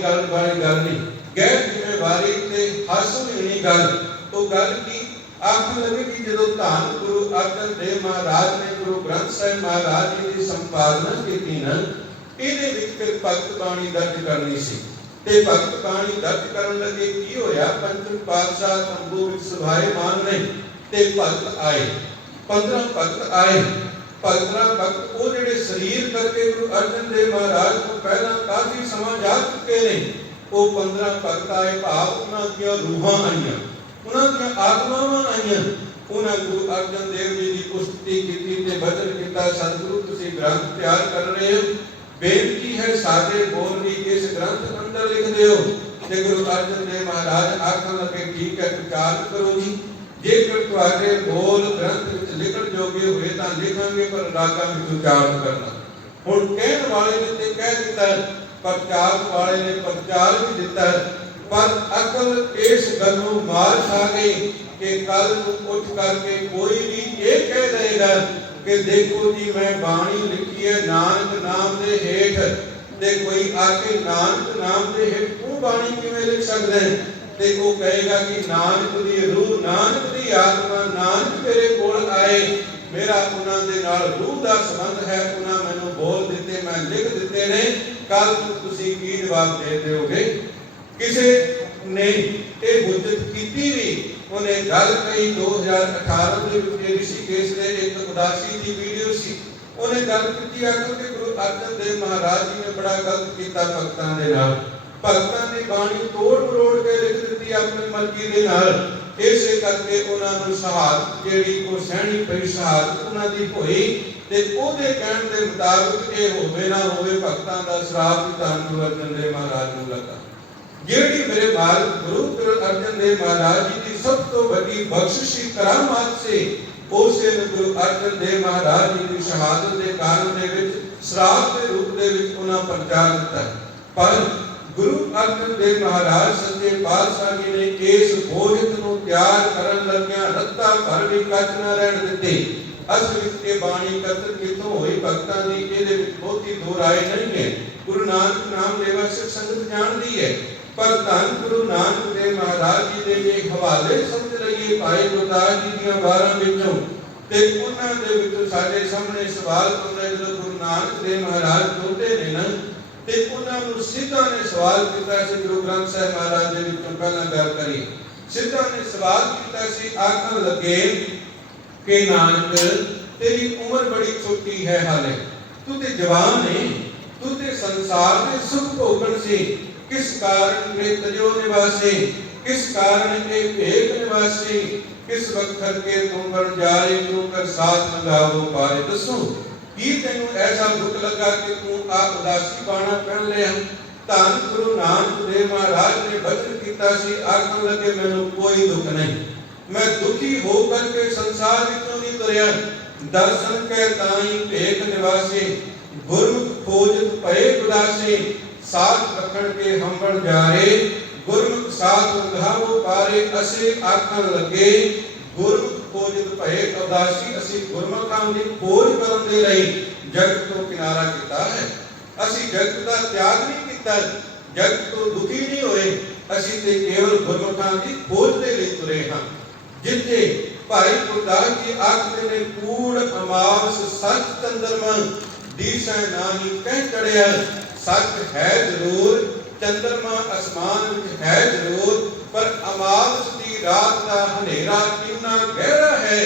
वाली गल नहीं, गैर जिम्मेवारी ते हासल नहीं गल। तो गल की आखन लगे कि जो धन गुरु अर्जन देव महाराज ने गुरु ग्रंथ साहिब महाराज जी की संपादना की ना, ਇਹਦੇ ਵਿੱਚ ਫਿਰ ਭਗਤ ਬਾਣੀ ਦਰਜ ਕਰਨੀ ਸੀ। ਤੇ ਭਗਤ ਬਾਣੀ ਦਰਜ ਕਰਨ ਲੱਗੇ ਕੀ ਹੋਇਆ, ਪੰਚਮ ਪਾਤਸ਼ਾਹ ਤੰਬੂ ਵਿੱਚ ਸਭਾਏ ਮਾਨ ਨੇ ਤੇ ਭਗਤ ਆਏ, 15 ਭਗਤ ਆਏ। 15 ਭਗਤ ਉਹ ਜਿਹੜੇ ਸਰੀਰ ਕਰਕੇ ਗੁਰੂ ਅਰਜਨ ਦੇਵ ਮਹਾਰਾਜ ਤੋਂ ਪਹਿਲਾਂ ਕਾਫੀ ਸਮਾਂ ਜਾ ਚੁੱਕੇ ਨੇ, ਉਹ 15 ਭਗਤ ਆਏ। ਭਾਵ ਉਹਨਾਂ ਦੀਆਂ ਰੂਹਾਂ ਆਈਆਂ, ਉਹਨਾਂ ਦੀਆਂ ਆਤਮਾਵਾਂ ਆਈਆਂ। ਉਹਨਾਂ ਗੁਰੂ ਅਰਜਨ ਦੇਵ ਜੀ ਦੀ ਉਸਤਤੀ ਕੀਤੀ ਤੇ ਬਚਨ ਕੀਤਾ, ਸਤਿਗੁਰੂ ਤੁਸੀਂ ਗ੍ਰੰਥ ਤਿਆਰ ਕਰ ਰਹੇ ਹੋ, बेनती है सादे बोल भी इस ग्रंथ अंदर लिख दियो। ते गुरु अर्जन देव महाराज आखन लगे ठीक है विचार करो जी, जेकर तुहाडे बोल ग्रंथ विच लिखण जोगे होए तां लिखांगे, पर रागां विच उच्चारण करना। हुण कहण वाले ने ते कह दिता, प्रचार वाले ने प्रचार भी दिता, पर अकल इस गल नूं मार खा गई कि कल नूं उठ करके कोई भी ये कह देगा कि देखो जी मैं बाणी लिखी है नानक नाम दे हेठ, ते कोई आके नानक नाम दे हेठ तू बाणी किवें लिख सकदा है? ते वो कहेगा कि नानक दी रूह, नानक दी आत्मा, नानक मेरे कोल आए, मेरा उन्हां दे नाल रूह दा संबंध है, उन्हां मैनूं बोल दिते, मैं लिख दिते ने, कल तुसीं की जवाब दे दिओगे? किसे ने ये बुद्धत कीती भी, उन्हें गल कही 2018 ਦੇ ਵਿੱਚ ऋषिकेश ਦੇ ਇੱਕ ਉਦਾਸੀ ਦੀ ਵੀਡੀਓ ਸੀ, ਉਹਨੇ ਗੱਲ ਕੀਤੀ ਆਖਰ ਕਿ ਗੁਰੂ ਅਰਜਨ ਦੇਵ ਮਹਾਰਾਜ ਜੀ ਨੇ ਬੜਾ ਗਲਤ ਕੀਤਾ ਭਗਤਾਂ ਦੇ ਨਾਲ। ਭਗਤਾਂ ਦੀ ਬਾਣੀ ਤੋੜ ਮਰੋੜ ਕੇ ਲਿਖ ਦਿੱਤੀ ਆਪਣੀ ਮਰਜ਼ੀ ਦੇ ਨਾਲ। ਇਸੇ ਕਰਕੇ ਉਹਨਾਂ ਨੂੰ ਸ਼ਹਾਦਤ ਜਿਹੜੀ ਉਹ ਸਹਿਣੀ ਪਈ, ਸ਼ਹਾਦਤ ਉਹਨਾਂ ਦੀ ਹੋਈ। ਤੇ ਉਹਦੇ ਕਹਿਣ ਦੇ ਮੁਤਾਬਕ ਇਹ ਹੋਵੇ ਨਾ ਹੋਵੇ ਭਗਤਾਂ ਦਾ ਸ਼ਰਾਪ ਵੀ ਧੰਨ ਗੁਰੂ ਅਰਜਨ ਦੇਵ ਮਹਾਰਾਜ ਨੂੰ ਲੱਗਾ। ਜਿਹੜੀ ਮੇਰੇ ਮਾਲਕ ਗੁਰੂ अर्जन देव महाराज जी की सब तो बड़ी बख्शिशी करामात से उसे गुरु अर्जन देव महाराज जी की शहादत के कारण दे विच श्राप के रूप दे विच उन्हां प्रचार दिता। पर गुरु अर्जन देव महाराज सच्चे पातशाह जी ने इस भोजन नूं तैयार करन लगिया रत्ता भर भी कच ना रहण दित्ते। असल विच ये बाणी कतर किथों होई भगतां दी, इहदे विच बहुती दो राय नहीं है। गुरु नानक नाम लेवा सिख संगत जानदी है, पर धन गुरु नानक देव महाराज जी दे जे हवाले समझ लईए भाई गुरदास जी दी 12 विचों ते उन्हां दे विच साडे सामने सवाल होंदा जदों गुरु नानक देव महाराज बोलते ने ना ते उन्हां नूं सिद्धा ने सवाल कीता सी। गुरु ग्रंथ साहिब महाराज दे विचों पहलां गल करी, सिद्धा ने सवाल कीता सी, आखण लगे कि नानक तेरी उम्र बड़ी छोटी है, हाले तू ते जवान है, तू ते संसार दे सुख भोगण से किस कारण के तजो निवासी, किस कारण के भेद निवासी, किस वक्त के तुम बन जारे तू कर साथ लगाओ पारे। दसो की तेनू ऐसा दुख लगा कि तू आप उदासी बाणा पहन लिया? धन गुरु नानक देव महाराज ने वचन कीता सी, आखण लगे मैनू कोई दुख नहीं, मैं दुखी होकर के संसार विचों नहीं तुरिया। दर्शन के ताई भेद निवासी, गुरमुख खोजत भय उदासी, साथ रखण के हंबड़ जारे, गुरमुख साथ उधावो पारे। असे आखण लगे गुरमुख खोजत भय उदासी, असी गुरमुखां दी खोज करन दे लई जगत तो किनारा कीता है। असी जगत दा त्याग नहीं कीता, जगत तो दुखी नहीं होए, असी ते केवल गुरमुखां दी खोज दे लई तुरे हां। जिथे भाई गुरदास जी आखदे ने कूड़ अमावस सच चंद्रमा दिसै नाही कह चढ़िया। सच है जरूर, चंद्रमा आसमान विच है जरूर, पर अमावस की रात का हनेरा कितना गहरा है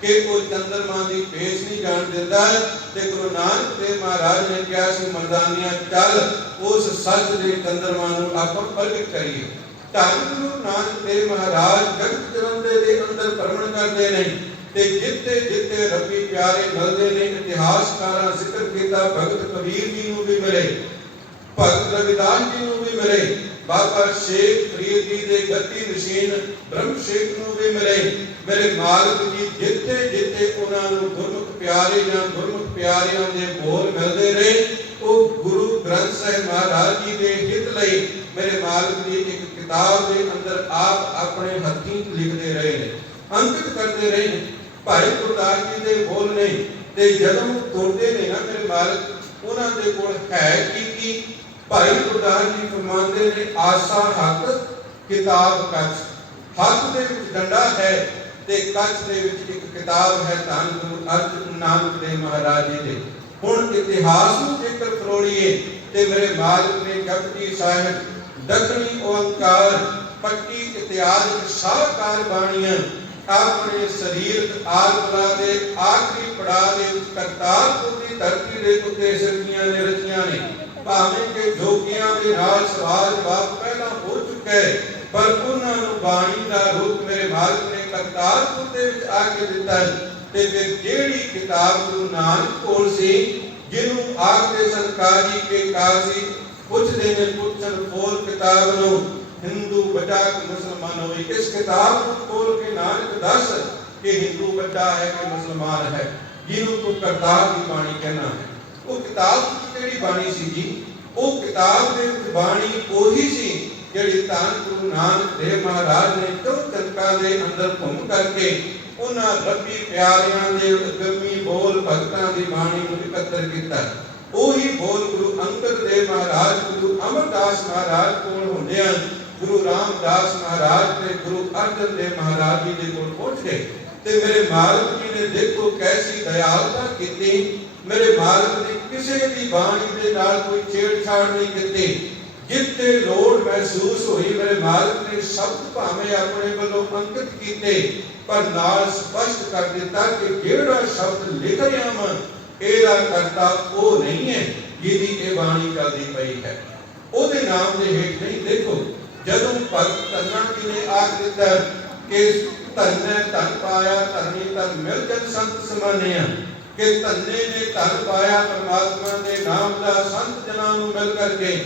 कि वो चंद्रमा की पेश नहीं जान देता। ते गुरु नानक देव महाराज ने कहा सी, मर्दानिया चल उस सच के चंद्रमा नूं आपां प्रगट करिए। धन गुरु नानक देव महाराज जगत जलंदे दे अंदर भ्रमण करते हैं ते जिथे जिथे रब्बी प्यारे मिलते हैं। इतिहासकारां जिक्र किया भगत कबीर जी नूं भी मिले, भगत रविदास जी नूं भी मिले, बाबा शेख फरीद जी दे गति नशीन ब्रह्म शेख नूं भी मिले। मेरे मालिक जी जिथे जिथे उन्हां नूं गुरमुख प्यारे जां गुरमुख प्यारियां दे बोल मिलते रहे, वो गुरु ग्रंथ साहिब महाराज जी दे हित लई मेरे मालिक जी एक किताब के अंदर आप अपने हथीं लिखते रहे ने, अंकित करते रहे ने। भाई गुरदास जी दे बोल ने ते जदों तुरदे ने ना मेरे मालिक, उन्हां दे कोल है की ਭਾਈ ਗੁਰਦਾਸ ਜੀ ਫਰਮਾਉਂਦੇ ਨੇ, ਆਸਾ ਹੱਥ ਕਿਤਾਬ ਕੱਚ। ਹੱਥ ਦੇ ਵਿੱਚ ਡੰਡਾ ਹੈ ਤੇ ਕੱਚ ਦੇ ਵਿੱਚ ਇੱਕ ਕਿਤਾਬ ਹੈ ਧੰਨ ਗੁਰੂ ਅਰਜਨ ਨਾਨਕ ਦੇਵ ਮਹਾਰਾਜ ਜੀ ਦੇ। ਹੁਣ ਇਤਿਹਾਸ ਨੂੰ ਜੇਕਰ ਫਰੋਲੀਏ ਤੇ ਮੇਰੇ ਮਾਲਕ ਨੇ ਜਪਜੀ ਸਾਹਿਬ, ਦੱਖਣੀ ਓੰਕਾਰ, ਪੱਟੀ ਇਤਿਹਾਸ ਸ਼ਾਹਕਾਰ ਬਾਣੀਆਂ ਆਪਣੇ ਸਰੀਰਕ ਆਤਮਾ ਦੇ ਆਖਰੀ ਪੜਾਅ ਦੇ ਵਿੱਚ ਕਰਤਾਰਪੁਰ ਦੀ ਧਰਤੀ ਦੇ ਉੱਤੇ ਸਿਰਜੀਆਂ ਨੇ, ਰਚੀਆਂ ਨੇ। ਭਾਵੇਂ ਕਿ ਜੋਗੀਆਂ ਦੇ ਨਾਲ ਸਵਾਲ ਜਵਾਬ ਪਹਿਲਾਂ ਹੋ ਚੁੱਕਾ ਹੈ, ਪਰ ਉਹਨਾਂ ਨੂੰ ਬਾਣੀ ਦਾ ਰੂਪ ਮੇਰੇ ਮਾਲਕ ਨੇ ਕਰਤਾਰਪੁਰ ਦੇ ਵਿੱਚ ਆ ਕੇ ਦਿੱਤਾ ਹੈ। ਤੇ ਫਿਰ ਜਿਹੜੀ ਕਿਤਾਬ ਗੁਰੂ ਨਾਨਕ ਕੋਲ ਸੀ, ਜਿਹਨੂੰ ਆਖਦੇ ਸਨ ਕਾਜੀ ਕੇ ਕਾਜ਼ੀ, ਪੁੱਛਦੇ ਨੇ ਪੁੱਛਣ ਖੋਲ ਕਿਤਾਬ ਨੂੰ, ਹਿੰਦੂ ਵੱਡਾ ਕਿ ਮੁਸਲਮਾਨ ਹੋਵੇ। ਇਸ ਕਿਤਾਬ ਨੂੰ ਖੋਲ ਕੇ ਨਾਨਕ ਦੱਸ ਕਿ ਹਿੰਦੂ ਵੱਡਾ ਹੈ ਕਿ ਮੁਸਲਮਾਨ ਹੈ, ਜਿਹਨੂੰ ਤੂੰ ਕਰਤਾਰ ਦੀ ਬਾਣੀ ਕਹਿਣਾ ਹੈ। ਉਹ ਕਿਤਾਬ ਕਿਹੜੀ ਬਾਣੀ ਸੀ ਜੀ? ਉਹ ਕਿਤਾਬ ਦੇ ਵਿੱਚ ਬਾਣੀ ਉਹੀ ਸੀ ਜਿਹੜੀ ਧੰਨ ਗੁਰੂ ਨਾਨਕ ਦੇਵ ਮਹਾਰਾਜ ਨੇ ਚੌ ਚੰਕਾਂ ਦੇ ਅੰਦਰ ਘੁੰਮ ਕਰਕੇ ਉਹਨਾਂ ਰੱਬੀ ਪਿਆਰਿਆਂ ਦੇ ਗਰਮੀ ਬੋਲ ਭਗਤਾਂ ਦੀ ਬਾਣੀ ਨੂੰ ਇਕੱਤਰ ਕੀਤਾ। ਉਹੀ ਬੋਲ ਗੁਰੂ ਅੰਗਦ ਦੇਵ ਮਹਾਰਾਜ, ਗੁਰੂ ਅਮਰਦਾਸ ਮਹਾਰਾਜ ਕੋਲ ਹੁੰਦਿਆਂ ਗੁਰੂ ਰਾਮਦਾਸ ਮਹਾਰਾਜ ਤੇ ਗੁਰੂ ਅਰਜਨ ਦੇਵ ਮਹਾਰਾਜ ਜੀ ਦੇ ਕੋਲ ਪਹੁੰਚ ਗਏ। ਤੇ ਮੇਰੇ ਮਾਲਕ ਜੀ ਨੇ ਦੇਖੋ ਕੈਸੀ ਦਇਆਲਤਾ ਕੀਤੀ। ਮੇਰੇ ਮਾਲਕ ਨੇ ਕਿਸੇ ਦੀ ਬਾਣੀ ਦੇ ਨਾਲ ਕੋਈ ਛੇੜਛਾੜ ਨਹੀਂ ਕੀਤੀ। ਜਿੱਥੇ ਲੋੜ ਮਹਿਸੂਸ ਹੋਈ ਮੇਰੇ ਮਾਲਕ ਨੇ ਸ਼ਬਦ ਭਾਵੇਂ ਆਪਣੇ ਵੱਲੋਂ ਅੰਕਿਤ ਕੀਤੇ, ਪਰ ਨਾਲ ਸਪਸ਼ਟ ਕਰ ਦਿੱਤਾ ਕਿ ਜਿਹੜਾ ਸ਼ਬਦ ਲਿਖ ਰਿਹਾ ਹਾਂ ਇਹਦਾ ਕਰਤਾ ਉਹ ਨਹੀਂ ਹੈ ਜਿਹਦੀ ਇਹ ਬਾਣੀ ਚੱਲਦੀ ਪਈ ਹੈ। ਉਹਦੇ ਨਾਮ ਦੇ ਹੇਠ ਨਹੀਂ। ਦੇਖੋ ਜਦੋਂ ਭਗਤ ਧੰਨਾ ਜੀ ਨੇ ਆਖ ਦਿੱਤਾ ਕਿ ਧੰਨੇ ਧਨ ਪਾਇਆ ਧਰਨੀ ਧਨ ਮਿਲ ਜਨ ਸੰਤ ਸਮਾਨਿਆ, ਕਿ ਧੰਨੇ ਨੇ ਧਨ ਪਾਇਆ ਪਰਮਾਤਮਾ ਦੇ ਨਾਮ ਦਾ ਸੰਤ ਜਨਾਂ ਨੂੰ ਮਿਲ ਕਰਕੇ,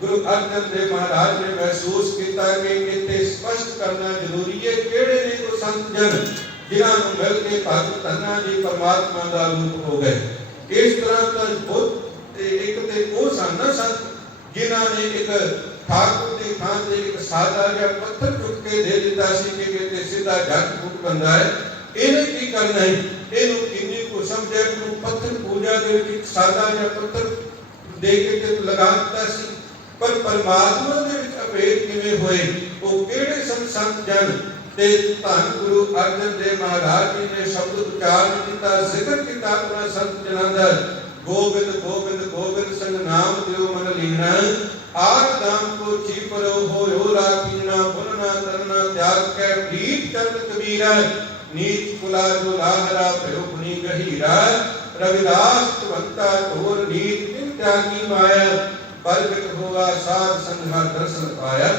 ਗੁਰੂ ਅਰਜਨ ਦੇਵ ਮਹਾਰਾਜ ਨੇ ਮਹਿਸੂਸ ਕੀਤਾ ਕਿ ਇੱਥੇ ਸਪਸ਼ਟ ਕਰਨਾ ਜ਼ਰੂਰੀ ਹੈ ਕਿਹੜੇ ਨੇ ਉਹ ਸੰਤ ਜਨ ਜਿਨ੍ਹਾਂ ਨੂੰ ਮਿਲ ਕੇ ਭਗਤ ਧੰਨਾ ਜੀ ਪਰਮਾਤਮਾ ਦਾ ਰੂਪ ਹੋ ਗਏ। ਇਸ ਤਰ੍ਹਾਂ ਤਾਂ ਬਹੁਤ ਇੱਕ ਤੇ ਉਹ ਸਨ ਸੰਤ ਜਿਨ੍ਹਾਂ ਨੇ ਇੱਕ ਠਾਕੁਰ ਦੀ ਥਾਂ ਤੇ ਇੱਕ ਸਾਦਾ ਜਿਹਾ ਪੱਥਰ ਚੁੱਕ ਕੇ ਦੇ ਦਿੱਤਾ ਸੀ ਕਿ ਕਿਤੇ ਸਿੱਧਾ ਜੱਟ ਫੁੱਟ ਬੰਦਾ ਹੈ, ਇਹਨੇ ਕੀ ਕਰਨਾ ਹੈ, ਇਹਨੂੰ ਕਿੰਨੀ ਕੋ ਸਮਝਿਆ ਨੂੰ ਪੱਥਰ ਪੂਜਾ ਦੇ ਵਿੱਚ ਇੱਕ ਸਾਦਾ ਜਿਹਾ ਪੱਥਰ ਦੇ ਕੇ ਤੇ ਲਗਾ ਦਿੱਤਾ ਸੀ। ਪਰ ਪਰਮਾਤਮਾ ਦੇ ਵਿੱਚ ਅਭੇਦ ਕਿਵੇਂ ਹੋਏ? ਉਹ ਕਿਹੜੇ ਸੰਤ ਜਨ ਤੇ ਧੰਨ ਗੁਰੂ ਅਰਜਨ ਦੇਵ ਮਹਾਰਾਜ ਜੀ ਨੇ ਸ਼ਬਦ ਉਚਾਰਨ ਕੀਤਾ, ਜ਼ਿਕਰ ਕੀਤਾ ਆਪਣਾ ਸੰਤ ਜਨਾਂ ਦਾ। ਗੋਬਿੰਦ ਗੋਬਿੰਦ ਗੋਬਿੰਦ ਸੰਗ ਨਾਮ ਦਿਓ ਮਨ ਲੀਣਾ, ਆਠ ਦਾਮ ਕੋ ਚੀਪਰੋ ਹੋਇਓ ਰਾਖੀਣਾ, ਬੁਨਣਾ ਤਰਨਾ ਤਿਆਗ ਕੈ ਪ੍ਰੀਤ ਚੰਦ ਕਬੀਰਾ, ਨੀਚ ਕੁਲਾ ਜੋ ਲਾਹਰਾ ਭਇਓ ਗੁਣੀ ਗਹੀਰਾ, ਰਵਿਦਾਸ ਭਗਤਾ ਢੋਰ ਨੀਤ ਨਿਨ ਤਿਆਗੀ ਮਾਇਆ, ਪ੍ਰਗਟ ਹੋਆ ਸਾਧ ਸੰਘਾ ਦਰਸ਼ਨ ਪਾਇਆ,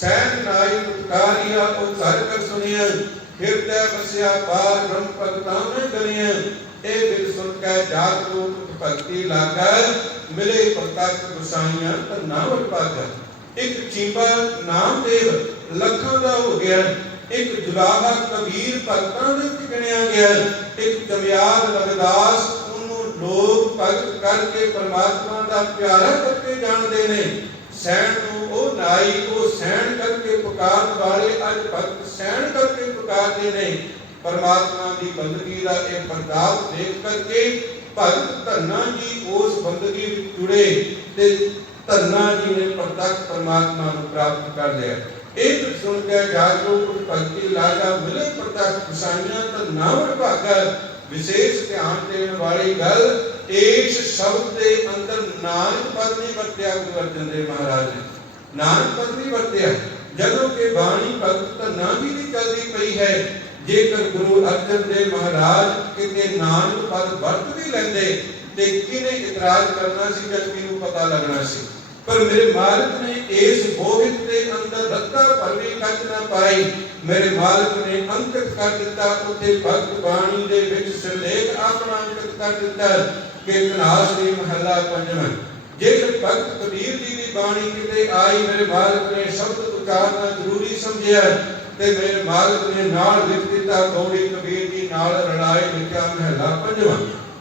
ਸੈਨ ਨਾਈ ਉਤਕਾਰਿਆ ਉਹ ਘਰ ਕਰ ਸੁਣਿਆ, ਹਿਰਦੈ ਵਸਿਆ ਪਾਰ ਬ੍ਰਹਮ ਭਗਤਾਂ ਨੇ ਗਲਿਆ, ਇਹ ਬਿਨ ਸੁਣ ਕੇ ਜਾਗ ਰੂਪ ਭਗਤੀ ਲਾਗਾ, ਮਿਲੇ ਪ੍ਰਤੱਖ ਗੁਸਾਈਆਂ ਧੰਨਾ ਵਡਭਾਗਾ। ਇੱਕ ਚੀਪਾ ਨਾਮਦੇਵ ਲੱਖਾਂ ਦਾ ਹੋ ਗਿਆ, ਇੱਕ ਜੁਲਾਹਾ ਕਬੀਰ ਭਗਤਾਂ ਦੇ ਵਿੱਚ ਗਿਣਿਆ ਗਿਆ, ਇੱਕ ਚਮਿਆਰ ਰਵਿਦਾਸ ਉਹਨੂੰ ਲੋਕ ਭਗਤ ਕਰਕੇ ਪਰਮਾਤਮਾ ਦਾ ਪਿਆਰਾ ਕਰਕੇ ਜਾਣਦੇ ਨੇ, ਸੈਣ ਨੂੰ ਉਹ ਨਾਈ ਉਹ ਸੈਣ ਕਰਕੇ ਪੁਕਾਰਨ ਵਾਲੇ ਅੱਜ ਭਗਤ ਸੈਣ ਕਰਕੇ ਪੁਕਾਰਦੇ ਨੇ। ਪਰਮਾਤਮਾ ਦੀ ਬੰਦਗੀ ਦਾ ਇਹ ਪ੍ਰਤਾਪ ਦੇਖ ਕਰਕੇ ਭਗਤ ਧੰਨਾ ਜੀ ਉਸ ਬੰਦਗੀ ਵਿੱਚ ਜੁੜੇ ਤੇ ਧੰਨਾ ਜੀ ਨੇ ਪ੍ਰਤੱਖ ਪਰਮਾਤਮਾ ਨੂੰ ਪ੍ਰਾਪਤ ਕਰ ਲਿਆ। ਇਹ ਸੁਣ ਕੇ ਜਾਗੋ ਭਗਤੀ ਲਾਗਾ, ਮਿਲੇ ਪ੍ਰਤੱਖ ਗੁਸਾਈਆਂ ਧੰਨਾ ਵਡਭਾਗਾ। ਵਿਸ਼ੇਸ਼ ਧਿਆਨ ਦੇਣ ਵਾਲੀ ਗੱਲ, ਇਸ ਸ਼ਬਦ ਦੇ ਅੰਦਰ ਨਾਨਕ ਪਦ ਨਹੀਂ ਵਰਤਿਆ ਗੁਰੂ ਅਰਜਨ ਦੇਵ ਮਹਾਰਾਜ ਨੇ, ਨਾਨਕ ਪਦ ਨਹੀਂ ਵਰਤਿਆ। ਜਦੋਂ ਕਿ ਬਾਣੀ ਭਗਤ ਧੰਨਾ ਜੀ ਦੀ ਚੱਲਦੀ ਪਈ ਹੈ, ਜੇਕਰ ਗੁਰੂ ਅਰਜਨ ਦੇਵ ਮਹਾਰਾਜ ਕਿਤੇ ਨਾਨਕ ਪਦ ਵਰਤ ਵੀ ਲੈਂਦੇ ਤੇ ਕਿਹਨੇ ਇਤਰਾਜ਼ ਕਰਨਾ ਸੀ ਜਾਂ ਕਿਹਨੂੰ ਪਤਾ ਲੱਗਣਾ ਸੀ। ਪਰ ਮੇਰੇ ਮਾਲਕ ਨੇ ਇਸ ਬੋਹਿਤ ਦੇ ਅੰਦਰ ਰੱਤਾ ਭਰਵੀ ਕੱਚ ਨਾ ਪਾਈ। ਮੇਰੇ ਮਾਲਕ ਨੇ ਅੰਕਿਤ ਕਰ ਦਿੱਤਾ, ਉੱਥੇ ਭਗਤ ਬਾਣੀ ਦੇ ਵਿੱਚ ਸਿਰਲੇਖ ਆਪਣਾ ਅੰਕਿਤ ਕਰ ਦਿੱਤਾ ਕਿ ਕਨਾਸਰੀ ਮਹੱਲਾ ਪੰਜਵਾਂ। ਜੇਕਰ ਭਗਤ ਕਬੀਰ ਜੀ ਦੀ ਬਾਣੀ ਕਿਤੇ ਆਈ, ਮੇਰੇ ਮਾਲਕ ਨੇ ਸ਼ਬਦ ਉਚਾਰਨਾ ਜ਼ਰੂਰੀ ਸਮਝਿਆ ਤੇ ਮੇਰੇ ਮਾਲਕ ਨੇ ਨਾਲ ਲਿਖ ਦਿੱਤਾ ਗੌੜੀ ਕਬੀਰ ਜੀ ਨਾਲ ਰਲਾਏ ਲਿਖਿਆ ਮਹੱਲਾ ਪੰਜਵਾਂ।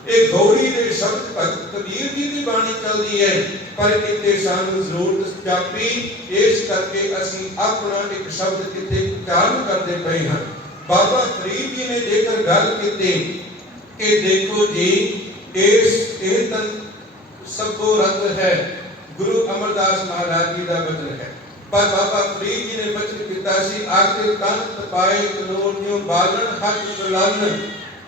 ਇਹ ਗੌੜੀ ਦੇ ਸ਼ਬਦ ਭਗਤ ਕਬੀਰ ਜੀ ਦੀ ਬਾਣੀ ਚੱਲਦੀ ਹੈ, ਪਰ ਕਿਤੇ ਸਾਨੂੰ ਜ਼ਰੂਰਤ ਜਾਪੀ, ਇਸ ਕਰਕੇ ਅਸੀਂ ਆਪਣਾ ਇੱਕ ਸ਼ਬਦ ਕਿਤੇ ਉਚਾਰਨ ਕਰਦੇ ਪਏ ਹਾਂ। ਬਾਬਾ ਫਰੀਦ ਜੀ ਨੇ ਜੇਕਰ ਗੱਲ ਕੀਤੀ ਕਿ ਦੇਖੋ ਜੀ ਇਹ ਤਾਂ ਸਭੋ ਰਤ ਹੈ, ਗੁਰੂ ਅਮਰਦਾਸ ਮਹਾਰਾਜ ਜੀ ਦਾ ਬਚਨ ਹੈ। ਪਰ ਬਾਬਾ ਫਰੀਦ ਜੀ ਨੇ ਬਚਨ ਕੀਤਾ ਸੀ, ਆਖੇ ਤਨ ਤਪਾਏ ਤਨੋਰ ਜਿਉ ਬਾਲਣ ਹੱਥ ਤੁਲਨ,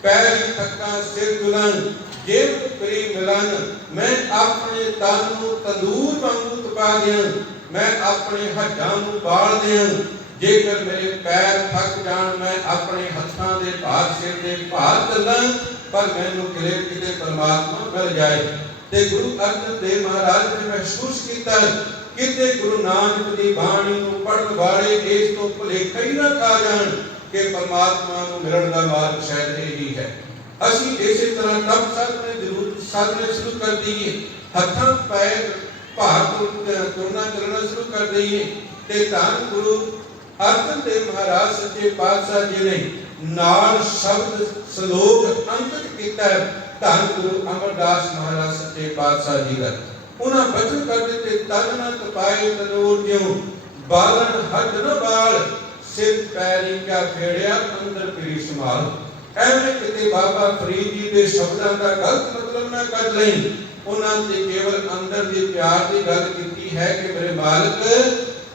ਪੈਰ ਥੱਕਾਂ ਸਿਰ ਦੁਲਨ, ਜੇਬ ਕਰੀ ਮਿਲਨ। ਮੈਂ ਆਪਣੇ ਤਨ ਨੂੰ ਤੰਦੂਰ ਵਾਂਗੂ ਤਪਾ ਦਿਆਂ, ਮੈਂ ਆਪਣੇ ਹੱਡਾਂ ਨੂੰ ਬਾਲ ਦਿਆਂ। ਜੇਕਰ ਮੇਰੇ ਪੈਰ ਥੱਕ ਜਾਣ, ਮੈਂ ਆਪਣੇ ਹੱਥਾਂ ਦੇ ਭਾਰ ਸਿਰ ਦੇ ਭਾਰ ਚੱਲਾਂ, ਪਰ ਮੈਨੂੰ ਕਿਤੇ ਪਰਮਾਤਮਾ ਮਿਲ ਜਾਏ। ਤੇ ਗੁਰੂ ਅਰਜਨ ਦੇਵ ਮਹਾਰਾਜ ਨੇ ਮਹਿਸੂਸ ਕੀਤਾ, ਕਿਤੇ ਗੁਰੂ ਨਾਨਕ ਦੀ ਬਾਣੀ ਨੂੰ ਪੜ੍ਹਨ ਵਾਲੇ ਇਸ ਤੋਂ ਭੁਲੇਖਾ ਹੀ ਨਾ ਖਾ ਜਾਣ ਕਿ ਪਰਮਾਤਮਾ ਨੂੰ ਮਿਲਣ ਦਾ ਮਾਰਗ ਸ਼ਾਇਦ ਇਹ ਹੀ ਹੈ। ਅਸੀਂ ਇਸੇ ਤਰ੍ਹਾਂ ਤਪ ਸਾਧਨੇ ਸ਼ੁਰੂ ਕਰ ਦਈਏ, ਹੱਥਾਂ ਪੈਰ ਭਾਰ ਤੁਰਨਾ ਚੱਲਣਾ ਸ਼ੁਰੂ ਕਰ ਦਈਏ। ਤੇ ਧੰਨ ਗੁਰੂ ਅਰਜਨ ਦੇਵ ਮਹਾਰਾਜ ਸੱਚੇ ਪਾਤਸ਼ਾਹ ਜੀ ਨੇ ਨਾਲ ਸ਼ਬਦ ਸ਼ਲੋਕ ਅੰਕਿਤ ਕੀਤਾ। ਧੰਨ ਗੁਰੂ ਅਮਰਦਾਸ ਮਹਾਰਾਜ ਸੱਚੇ ਪਾਤਸ਼ਾਹ ਜੀ ਦਾ ਉਹਨਾਂ ਬਚਨ ਕਰ ਦਿੱਤੇ, ਤਨ ਨ ਤਪਾਏ ਤਨੋਰ ਜਿਉ ਬਾਲਣ ਹੱਡ ਨ ਬਾਲ, ਸਿਰ ਪੈਰੀ ਕਾ ਫੇੜਿਆ ਅੰਦਰ ਪੀੜੀ ਸੰਭਾਲ। ਐਵੇਂ ਕਿਤੇ ਬਾਬਾ ਫਰੀਦ ਜੀ ਦੇ ਸ਼ਬਦਾਂ ਦਾ ਗਲਤ ਮਤਲਬ ਨਾ ਕੱਢ ਲਈ। ਉਹਨਾਂ ਤੇ ਕੇਵਲ ਅੰਦਰ ਦੇ ਪਿਆਰ ਦੀ ਗੱਲ ਕੀਤੀ ਹੈ ਕਿ ਮੇਰੇ ਮਾਲਕ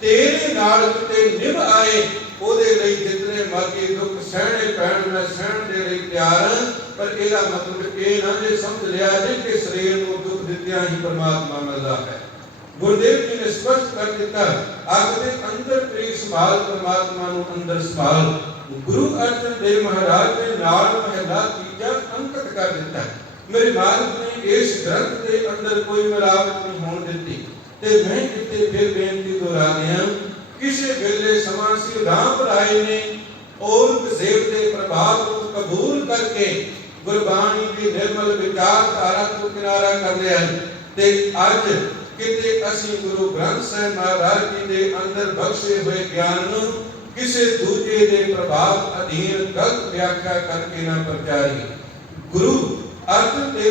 ਤੇਰੇ ਨਾਲ ਕਿਤੇ ਨਿਭ ਆਏ, ਉਹਦੇ ਲਈ ਜਿਤਨੇ ਮਰਜ਼ੀ ਦੁੱਖ ਸਹਿਣੇ ਪੈਣ ਮੈਂ ਸਹਿਣ ਦੇ ਲਈ ਤਿਆਰ ਹਾਂ। ਪਰ ਇਹਦਾ ਮਤਲਬ ਇਹ ਨਾ ਜੇ ਸਮਝ ਲਿਆ ਜੇ ਕਿ ਸਰੀਰ ਨੂੰ ਦੁੱਖ ਦਿੱਤਿਆਂ ਹੀ ਪਰਮਾਤਮਾ ਮਿਲਦਾ ਹੈ। ਗੁਰਦੇਵ ਜੀ ਨੇ ਸਪਸ਼ਟ ਕਰ ਦਿੱਤਾ, ਆਖਦੇ ਅੰਦਰ ਪ੍ਰੀਤ ਸੰਭਾਲ, ਪਰਮਾਤਮਾ ਨੂੰ ਅੰਦਰ ਸੰਭਾਲ। ਗੁਰੂ ਅਰਜਨ ਦੇਵ ਮਹਾਰਾਜ ਨੇ ਨਾਲ ਮਹਿਲਾ ਤੀਜਾ ਅੰਕਿਤ ਕਰ ਦਿੱਤਾ। ਮੇਰੇ ਮਾਲਕ ਨੇ ਇਸ ਗ੍ਰੰਥ ਦੇ ਅੰਦਰ ਕੋਈ ਮਿਲਾਵਟ ਨਹੀਂ ਹੋਣ ਦਿੱਤੀ। ਤੇ ਮੈਂ ਕਿਤੇ ਫਿਰ ਬੇਨਤੀ ਦੁਹਰਾ ਦਿਆਂ, ਕਿਸੇ ਵੇਲੇ ਸਮਾਂ ਸੀ ਰਾਮ ਰਾਏ ਨੇ ਔਰੰਗਜ਼ੇਬ ਦੇ ਪ੍ਰਭਾਵ ਨੂੰ ਕਬੂਲ ਕਰਕੇ ਗੁਰਬਾਣੀ ਦੀ ਨਿਰਮਲ ਵਿਚਾਰਧਾਰਾ ਤੋਂ ਕਿਨਾਰਾ ਕਰ ਲਿਆ। ਤੇ ਅੱਜ ਕਿਤੇ ਅਸੀਂ ਗੁਰੂ ਗ੍ਰੰਥ ਸਾਹਿਬ ਮਹਾਰਾਜ ਜੀ ਦੇ ਅੰਦਰ ਬਖਸ਼ੇ ਹੋਏ ਗਿਆਨ ਨੂੰ ਕਿਸੇ ਦੂਜੇ ਦੇ ਪ੍ਰਭਾਵ ਅਧੀਨ ਗਲਤ ਵਿਆਖਿਆ ਕਰਕੇ ਨਾ ਪ੍ਰਚਾਰੀਏ। ਗੁਰੂ ਅਰਜਨ ਦੇਵ